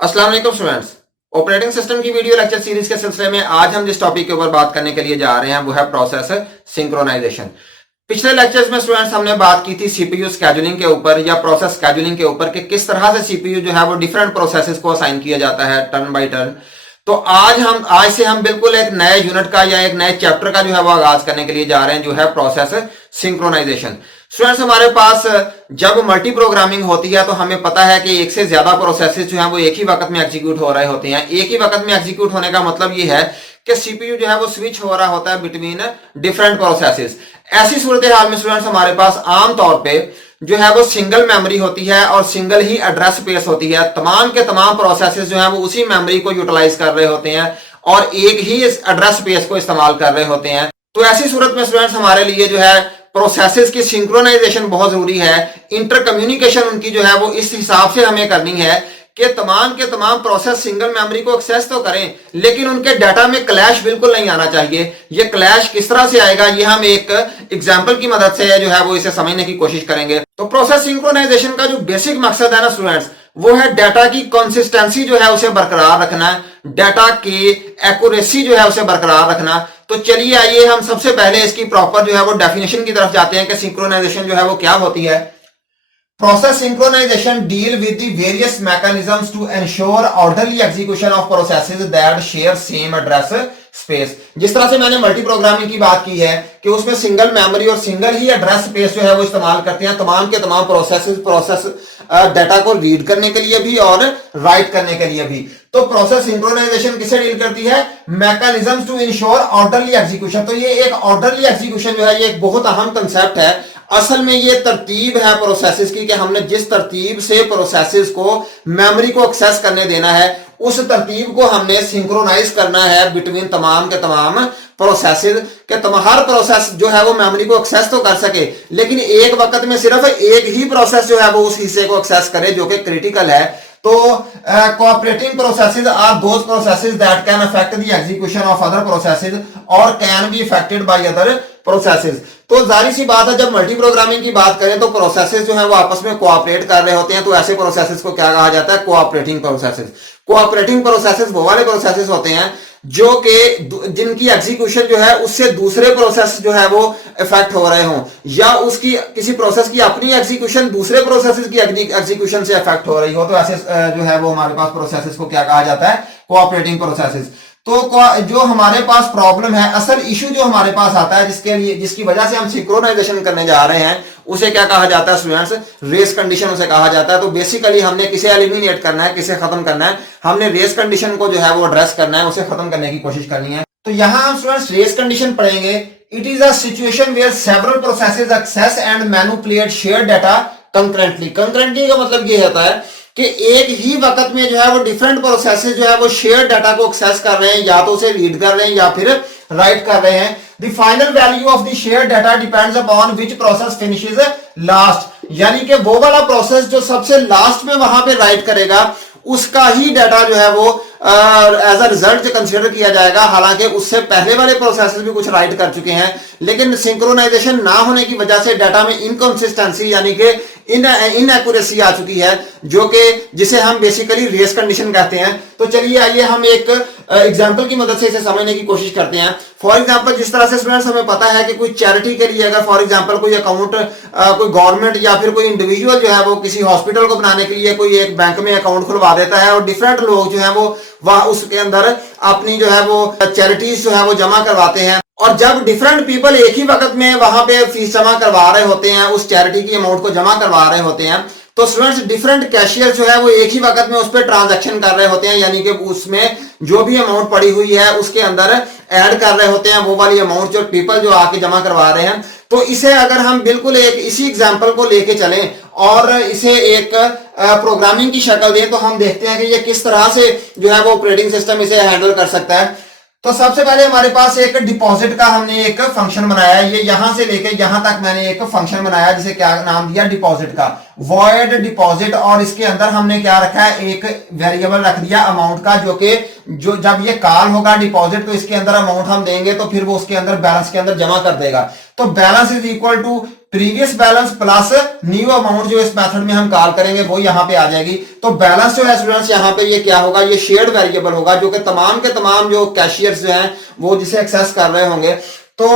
अस्सलाम वालेकुम students. Operating system की वीडियो लेक्चर सीरीज के सिलसिले में आज हम जिस टॉपिक के ऊपर बात करने के लिए जा रहे हैं वो है प्रोसेस सिंक्रोनाइजेशन। पिछले लेक्चर्स में स्टूडेंट्स हमने बात की थी सीपीयू स्केड्यूलिंग के ऊपर या प्रोसेस स्केड्यूलिंग के ऊपर कि किस तरह से सीपीयू जो है वो डिफरेंट प्रोसेसेस को असाइन किया जाता है टर्न बाय टर्न। तो आज से हम बिल्कुल एक नए यूनिट का या एक नए चैप्टर का जो है वो आगाज करने के लिए जा रहे हैं जो है प्रोसेस सिंक्रोनाइजेशन। स्टूडेंट्स हमारे पास जब मल्टी प्रोग्रामिंग होती है तो हमें पता है कि एक से ज्यादा प्रोसेसेस जो है वो एक ही वक्त में एग्जीक्यूट हो रहे होते हैं। एक ही वक्त में एग्जीक्यूट होने का मतलब ये है कि सीपीयू जो है वो स्विच हो रहा होता है बिटवीन डिफरेंट प्रोसेसेस। ऐसी सूरत हाल में स्टूडेंट्स हमारे पास आमतौर पे जो है वो सिंगल मेमोरी होती है और सिंगल ही एड्रेस स्पेस होती है। तमाम के तमाम प्रोसेसेस जो है वो उसी मेमोरी को यूटिलाइज कर रहे होते हैं और एक ही इस एड्रेस स्पेस को इस्तेमाल कर रहे होते हैं। तो ऐसी सूरत में स्टूडेंट्स हमारे लिए जो है प्रोसेसेस की सिंक्रोनाइजेशन बहुत जरूरी है। इंटर कम्युनिकेशन उनकी जो है वो इस हिसाब से हमें करनी है कि तमाम के तमाम प्रोसेस सिंगल मेमोरी को एक्सेस तो करें लेकिन उनके डाटा में क्लैश बिल्कुल नहीं आना चाहिए। ये क्लैश किस तरह से आएगा ये हम एक एग्जांपल की मदद से जो है वो इसे समझने की कोशिश करेंगे। तो प्रोसेस सिंक्रोनाइजेशन का जो बेसिक मकसद है ना स्टूडेंट्स वो है डाटा की कंसिस्टेंसी जो है उसे बरकरार रखना, डाटा की एक्यूरेसी जो है उसे बरकरार रखना। तो चलिए आइए हम सबसे पहले इसकी प्रॉपर जो है वो डेफिनेशन की तरफ जाते हैं कि सिंक्रोनाइजेशन जो है वो क्या होती है। Process synchronization deal with the various mechanisms to ensure orderly execution of processes that share same address space। जिस तरह से मैंने मल्टी प्रोग्रामिंग की बात की है कि उसमें सिंगल मेमोरी और सिंगल ही एड्रेस स्पेस जो है वो इस्तेमाल करते हैं तमाम के तमाम प्रोसेस डाटा को रीड करने के लिए भी और राइट करने के लिए भी। तो प्रोसेस सिंक्रोनाइजेशन किसे डील करती है? Mechanisms to ensure orderly execution. तो ये एक ऑर्डरली एग्जीक्यूशन जो है ये एक बहुत अहम कंसेप्ट है। असल में ये तरतीब है प्रोसेसेस की कि हमने जिस तरतीब से प्रोसेसेस को मेमोरी को एक्सेस करने देना है उस तरतीब को हमने सिंक्रोनाइज करना है बिटवीन तमाम के तमाम प्रोसेसेस के हर प्रोसेस जो है वो मेमोरी को एक्सेस तो कर सके लेकिन एक वक्त में सिर्फ एक ही प्रोसेस जो है वो उस हिस्से को एक्सेस करे जो कि क्रिटिकल है। तो cooperating processes are those processes that can affect the execution of other processes or can be affected by other processes। तो जाहिर सी बात है जब मल्टी प्रोग्रामिंग की बात करें तो प्रोसेसेस जो है वो आपस में कोऑपरेट कर रहे होते हैं। तो ऐसे प्रोसेसेस को क्या कहा जाता है? Cooperating processes. कोऑपरेटिंग प्रोसेसेस वो वाले प्रोसेसेस होते हैं जो कि जिनकी एग्जीक्यूशन जो है उससे दूसरे प्रोसेस जो है वो इफेक्ट हो रहे हों या उसकी किसी प्रोसेस की अपनी एग्जीक्यूशन दूसरे प्रोसेस की एग्जीक्यूशन से इफेक्ट हो रही हो। तो ऐसे जो है वो हमारे पास प्रोसेसेस को क्या कहा जाता है? Cooperating processes. तो जो हमारे पास प्रॉब्लम है असल इशू जो हमारे पास आता है जिसकी वजह से हम सिंक्रोनाइजेशन करने जा रहे हैं उसे क्या कहा जाता है स्टूडेंट्स? रेस कंडीशन उसे कहा जाता है। तो बेसिकली हमने किसे एलिमिनेट करना है, किसे खत्म करना है? हमने रेस कंडीशन को जो है वो एड्रेस करना है, उसे खत्म करने की कोशिश करनी है। तो यहां हम स्टूडेंट्स रेस कंडीशन पढ़ेंगे। It is a situation where several processes access and manipulate share data concurrently. Concurrently का मतलब ये होता है कि एक ही वक्त में जो है वो डिफरेंट प्रोसेसेस जो है वो शेयर डाटा को एक्सेस कर रहे हैं, या तो उसे रीड कर रहे हैं या फिर राइट कर रहे हैं। The final value of the share data depends upon which process finishes last. यानी कि वो वाला प्रोसेस जो सबसे लास्ट में वहां पे राइट करेगा उसका ही डाटा जो है वो एज अ रिजल्ट कंसीडर किया जाएगा। हालांकि उससे पहले वाले प्रोसेसेस भी कुछ राइट कर चुके हैं लेकिन सिंक्रोनाइजेशन ना होने की वजह से डाटा में इनकंसिस्टेंसी यानी कि इनएक्यूरेसी आ चुकी है जो कि जिसे हम बेसिकली रेस कंडीशन कहते हैं। तो चलिए आइए हम एक एग्जांपल की मदद से इसे समझने की कोशिश करते हैं। फॉर एग्जांपल जिस तरह से स्टूडेंट्स हमें पता है कि कोई चैरिटी के लिए अगर फॉर एग्जांपल कोई अकाउंट कोई गवर्नमेंट या फिर कोई इंडिविजुअल जो है वो किसी हॉस्पिटल को बनाने के लिए कोई एक बैंक में अकाउंट खुलवा देता है और डिफरेंट लोग जो है वो वह उसके अंदर अपनी जो है वो चैरिटीज जो है वो जमा करवाते हैं। और जब डिफरेंट पीपल एक ही वक्त में वहां पे फीस जमा करवा रहे होते हैं, उस चैरिटी की अमाउंट को जमा करवा रहे होते हैं, तो स्टूडेंट्स डिफरेंट कैशियर जो है वो एक ही वक्त में उस पर ट्रांजैक्शन कर रहे होते हैं। यानी कि उसमें जो भी अमाउंट पड़ी हुई है उसके अंदर ऐड कर रहे होते हैं वो वाली अमाउंट जो पीपल जो आके जमा करवा रहे हैं। तो इसे अगर हम बिल्कुल एक इसी एग्जांपल को लेके चलें और इसे एक प्रोग्रामिंग की शक्ल दें तो हम देखते हैं कि ये किस तरह से जो है वो ऑपरेटिंग सिस्टम इसे हैंडल कर सकता है। तो सबसे पहले हमारे पास एक डिपॉजिट का हमने एक फंक्शन बनाया है। ये यहां से लेके यहां तक मैंने एक फंक्शन बनाया जिसे क्या नाम दिया? डिपॉजिट का, वॉइड डिपॉजिट। और इसके अंदर हमने क्या रखा है? एक वेरिएबल रख दिया अमाउंट का जो जब ये कॉल होगा डिपॉजिट तो इसके अंदर अमाउंट हम देंगे तो फिर वो उसके अंदर बैलेंस के अंदर जमा कर देगा। तो balance is equal to previous balance plus new amount जो इस मेथड में हम कॉल करेंगे वो यहां पे आ जाएगी। तो बैलेंस जो है स्टूडेंट्स यहां पे ये क्या होगा, ये शेयर्ड वेरिएबल होगा जो कि तमाम के तमाम जो कैशियर्स जो हैं वो जिसे एक्सेस कर रहे होंगे। तो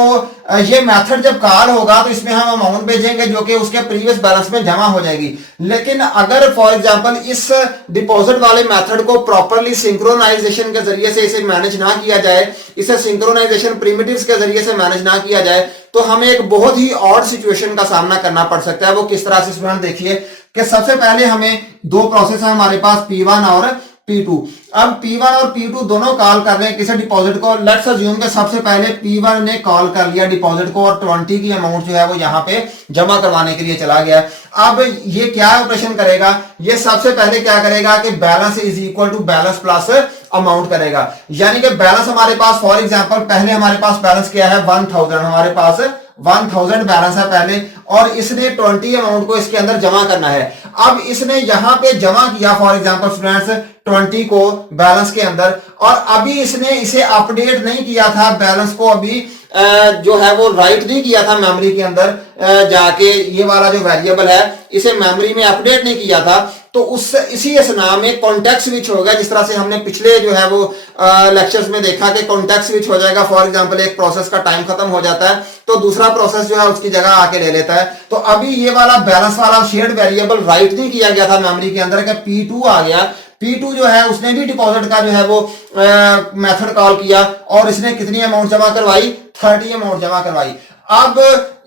ये मेथड जब कॉल होगा तो इसमें हम अमाउंट भेजेंगे जो कि उसके प्रीवियस बैलेंस में जमा हो जाएगी। लेकिन अगर फॉर एग्जांपल इस डिपॉजिट वाले मेथड को प्रॉपर्ली सिंक्रोनाइजेशन के जरिए से इसे मैनेज ना किया जाए, इसे सिंक्रोनाइजेशन प्रिमिटिव्स के जरिए से मैनेज ना किया जाए, तो हमें एक बहुत ही ऑड सिचुएशन का सामना करना पड़ सकता है। वो किस तरह से स्टूडेंट देखिए कि सबसे पहले हमें दो प्रोसेस है हमारे पास P1 और P2। अब P1 और P2 दोनों कॉल कर रहे हैं किसी डिपॉजिट को। लेट्स अज्यूम कि सबसे पहले P1 ने कॉल कर लिया डिपॉजिट को और 20 की अमाउंट जो है वो यहाँ पे जमा करवाने के लिए चला गया। अब ये क्या ऑपरेशन करेगा, ये सबसे पहले क्या करेगा कि balance is equal to balance plus amount करेगा। यानी कि बैलेंस हमारे पास फॉर एग्जांपल पहले हमारे पास बैलेंस क्या है 1000, हमारे पास 1000 बैलेंस है पहले, और इसने 20 अमाउंट को इसके अंदर जमा करना है। अब इसने यहां पे जमा किया फॉर एग्जांपल स्टूडेंट्स 20 को बैलेंस के अंदर, और अभी इसने इसे अपडेट नहीं किया था बैलेंस को, अभी जो है वो राइट नहीं किया था मेमोरी के अंदर जाके, ये वाला जो वेरिएबल है इसे मेमोरी में अपडेट नहीं किया था। तो उस इसी असना में कॉन्टेक्स्ट स्विच हो गया, जिस तरह से हमने पिछले जो है वो लेक्चर्स में देखा कि कॉन्टेक्स्ट स्विच हो जाएगा। फॉर एग्जांपल एक प्रोसेस का टाइम खत्म हो जाता है तो दूसरा प्रोसेस जो है उसकी जगह आके ले लेता है। तो अभी ये वाला बैलेंस वाला शेयर्ड वेरिएबल राइट नहीं किया गया था मेमोरी के अंदर, कि P2 आ गया। P2 जो है उसने भी डिपॉजिट का जो है वो मेथड कॉल किया और इसने कितनी अमाउंट जमा करवाई, 30 अमाउंट जमा करवाई। अब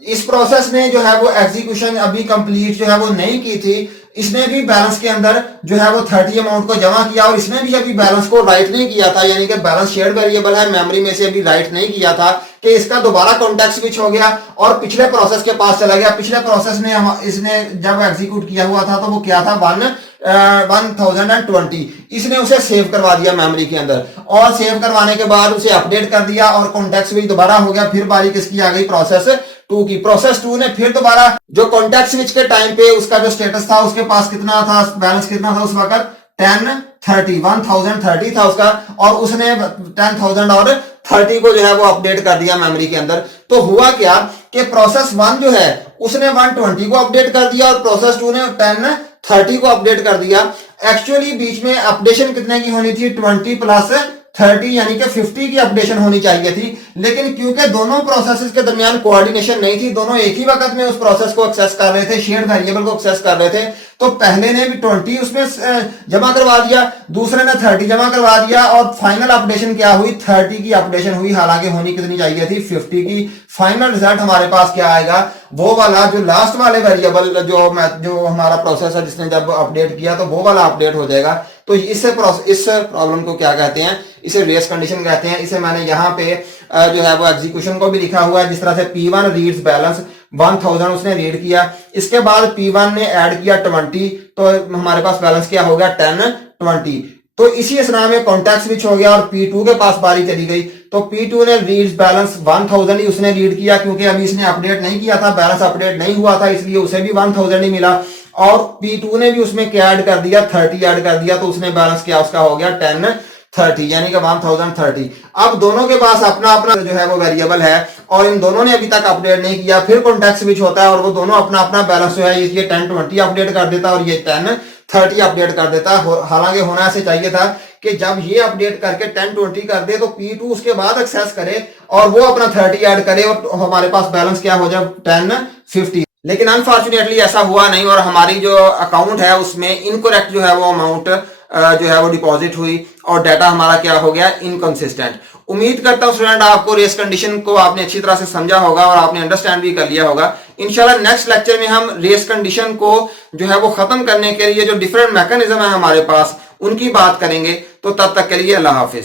इस प्रोसेस ने जो है वो एग्जीक्यूशन अभी कंप्लीट जो है वो नहीं की थी, इसने भी बैलेंस के अंदर जो है वो 30 अमाउंट को जमा किया और इसने भी अभी बैलेंस को राइट नहीं किया था, यानी कि बैलेंस शेयर्ड वेरिएबल है, मेमोरी में से अभी राइट नहीं किया था, कि इसका दोबारा कॉन्टेक्स्ट स्विच हो गया और पिछले प्रोसेस के पास चला गया। पिछले प्रोसेस ने इसने जब एग्जीक्यूट किया हुआ था तो वो क्या था 1020, इसने उसे सेव करवा दिया मेमोरी के अंदर, और सेव करवाने के बाद उसे अपडेट कर दिया और कॉन्टेक्स्ट स्विच दोबारा हो गया। फिर बारी किसकी आ गई, प्रोसेस 2 की। प्रोसेस 2 ने फिर दोबारा जो कॉन्टेक्स्ट स्विच के टाइम पे उसका जो स्टेटस था, उसके पास कितना था, बैलेंस कितना था उस वक्त 1030 था उसका, और उसने 10,000 और 30 को जो है वो अपडेट कर दिया मेमोरी के अंदर। तो हुआ क्या कि प्रोसेस 1 जो है उसने 120 को अपडेट कर दिया और प्रोसेस 2 ने 1030 को अपडेट कर दिया। एक्चुअली बीच में अपडेशन कितने की होनी थी, 20 प्लस 30 यानी कि 50 की अपडेशन होनी चाहिए थी। लेकिन क्योंकि दोनों प्रोसेसेस के दरमियान कोऑर्डिनेशन नहीं थी, दोनों एक ही वक्त में उस प्रोसेस को एक्सेस कर रहे थे, शेयर्ड वेरिएबल को एक्सेस कर रहे थे, तो पहले ने भी 20 उसमें जमा करवा दिया, दूसरे ने 30 जमा करवा दिया, और फाइनल अपडेशन क्या हुई, 30 की अपडेशन हुई, हालांकि होनी कितनी चाहिए थी, 50 की। फाइनल रिजल्ट हमारे पास क्या आएगा, वो वाला जो लास्ट वाले वेरिएबल जो हमारा प्रोसेस है जिसने जब अपडेट किया तो वो वाला अपडेट हो जाएगा। तो इस प्रॉब्लम को क्या कहते हैं, इसे रेस कंडीशन कहते हैं। इसे मैंने यहाँ पे जो है वो एग्जीक्यूशन को भी लिखा हुआ है, जिस तरह से P1 रीड्स बैलेंस 1000 उसने रीड किया, इसके बाद P1 ने ऐड किया 20, तो हमारे पास बैलेंस क्या हो गया 1020। तो इसी असना में कॉन्टेक्स्ट स्विच हो गया और P2 के पास बारी चली गई। तो P2 ने रीड्स बैलेंस 1000 ही उसने रीड किया, क्योंकि अभी इसने अपडेट नहीं किया था, बैलेंस अपडेट नहीं हुआ था, इसलिए उसे भी 1000 ही मिला। और P2 ने भी उसमें क्या ऐड कर दिया, 30 ऐड कर दिया, तो उसने बैलेंस क्या उसका हो गया 1030 यानी कि 1030। अब दोनों के पास अपना अपना जो है वो वेरिएबल है और इन दोनों ने अभी तक अपडेट नहीं किया। फिर कॉन्टेक्स्ट स्विच होता है और वो दोनों अपना अपना बैलेंस जो है ये 1020 अपडेट कर देता और ये 1030 अपडेट कर देता। हालांकि होना ऐसे चाहिए था कि जब ये अपडेट करके 1020 कर दे तो P2 उसके बाद एक्सेस करे और वो अपना 30 ऐड करे और हमारे पास बैलेंस क्या हो जाए 1050। लेकिन अनफॉर्चुनेटली ऐसा हुआ नहीं और हमारी जो अकाउंट है उसमें इनकरेक्ट जो है वो अमाउंट जो है वो डिपॉजिट हुई और डाटा हमारा क्या हो गया, इनकंसिस्टेंट। उम्मीद करता हूं स्टूडेंट आपको रेस कंडीशन को आपने अच्छी तरह से समझा होगा और आपने अंडरस्टैंड भी कर लिया होगा। इंशाल्लाह नेक्स्ट लेक्चर में हम रेस कंडीशन को जो है वो खत्म करने के लिए जो डिफरेंट मैकेनिज्म है हमारे पास उनकी बात करेंगे। तो तब तक के लिए अल्लाह हाफिज।